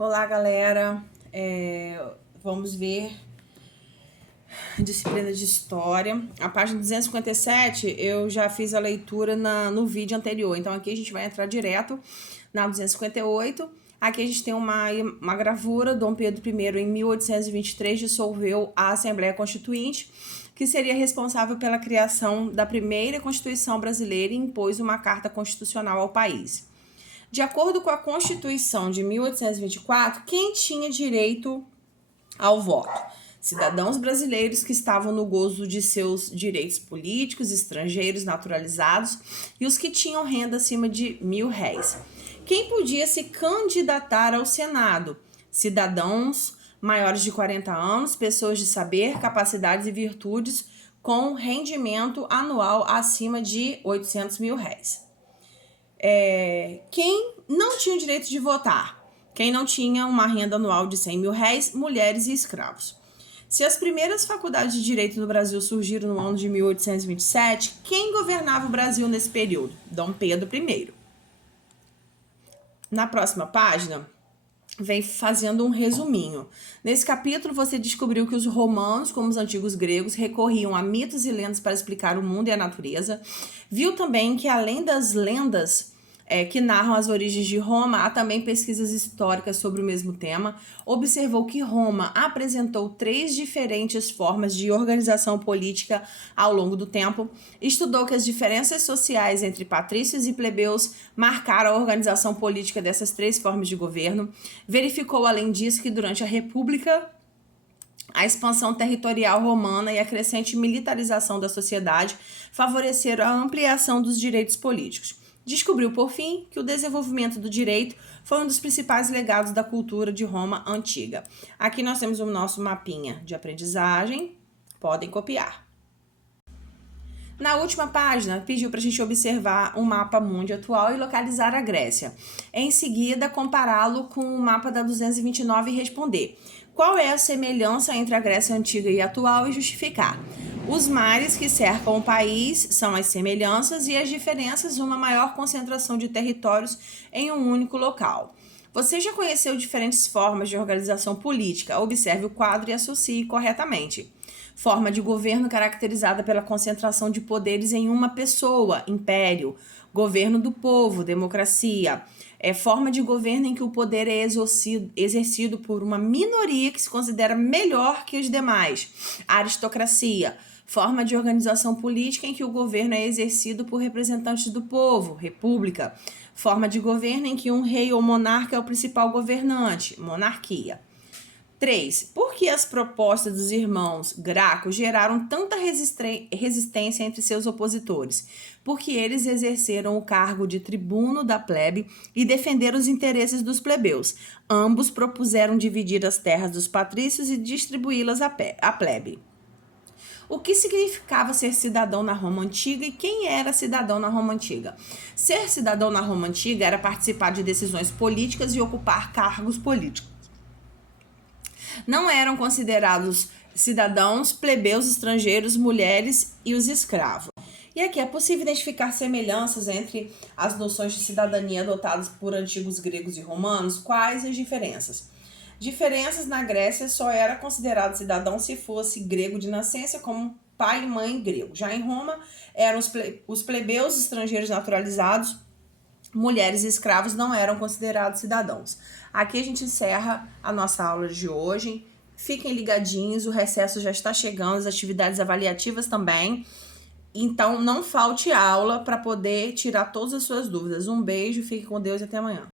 Olá, galera. Vamos ver disciplina de História. A página 257 eu já fiz a leitura no vídeo anterior, então aqui a gente vai entrar direto na 258. Aqui a gente tem uma gravura. Dom Pedro I, em 1823, dissolveu a Assembleia Constituinte, que seria responsável pela criação da primeira Constituição brasileira, e impôs uma carta constitucional ao país. De acordo com a Constituição de 1824, quem tinha direito ao voto? Cidadãos brasileiros que estavam no gozo de seus direitos políticos, estrangeiros naturalizados e os que tinham renda acima de R$1.000. Quem podia se candidatar ao Senado? Cidadãos maiores de 40 anos, pessoas de saber, capacidades e virtudes com rendimento anual acima de R$800.000. Quem não tinha o direito de votar? Quem não tinha uma renda anual de R$100.000, mulheres e escravos. Se as primeiras faculdades de direito no Brasil surgiram no ano de 1827, quem governava o Brasil nesse período? Dom Pedro I. Na próxima página, vem fazendo um resuminho. Nesse capítulo, você descobriu que os romanos, como os antigos gregos, recorriam a mitos e lendas para explicar o mundo e a natureza. Viu também que, além das lendas que narram as origens de Roma, há também pesquisas históricas sobre o mesmo tema. Observou que Roma apresentou 3 diferentes formas de organização política ao longo do tempo. Estudou que as diferenças sociais entre patrícios e plebeus marcaram a organização política dessas 3 formas de governo. Verificou, além disso, que durante a República, a expansão territorial romana e a crescente militarização da sociedade favoreceram a ampliação dos direitos políticos. Descobriu, por fim, que o desenvolvimento do direito foi um dos principais legados da cultura de Roma antiga. Aqui nós temos o nosso mapinha de aprendizagem, podem copiar. Na última página, pediu para a gente observar um mapa mundi atual e localizar a Grécia. Em seguida, compará-lo com o mapa da 229 e responder qual é a semelhança entre a Grécia antiga e atual e justificar. Os mares que cercam o país são as semelhanças e as diferenças, uma maior concentração de territórios em um único local. Você já conheceu diferentes formas de organização política? Observe o quadro e associe corretamente. Forma de governo caracterizada pela concentração de poderes em uma pessoa, império. Governo do povo, democracia. Forma de governo em que o poder é exercido por uma minoria que se considera melhor que os demais. Aristocracia. Forma de organização política em que o governo é exercido por representantes do povo, república. Forma de governo em que um rei ou monarca é o principal governante, monarquia. 3. Por que as propostas dos irmãos Graco geraram tanta resistência entre seus opositores? Porque eles exerceram o cargo de tribuno da plebe e defenderam os interesses dos plebeus. Ambos propuseram dividir as terras dos patrícios e distribuí-las à plebe. O que significava ser cidadão na Roma Antiga e quem era cidadão na Roma Antiga? Ser cidadão na Roma Antiga era participar de decisões políticas e ocupar cargos políticos. Não eram considerados cidadãos, plebeus, estrangeiros, mulheres e os escravos. E aqui é possível identificar semelhanças entre as noções de cidadania adotadas por antigos gregos e romanos. Quais as diferenças? Diferenças: na Grécia só era considerado cidadão se fosse grego de nascença, como pai e mãe grego. Já em Roma eram os plebeus, estrangeiros naturalizados, mulheres e escravos não eram considerados cidadãos. Aqui a gente encerra a nossa aula de hoje. Fiquem ligadinhos, o recesso já está chegando, as atividades avaliativas também. Então não falte aula para poder tirar todas as suas dúvidas. Um beijo, fique com Deus e até amanhã.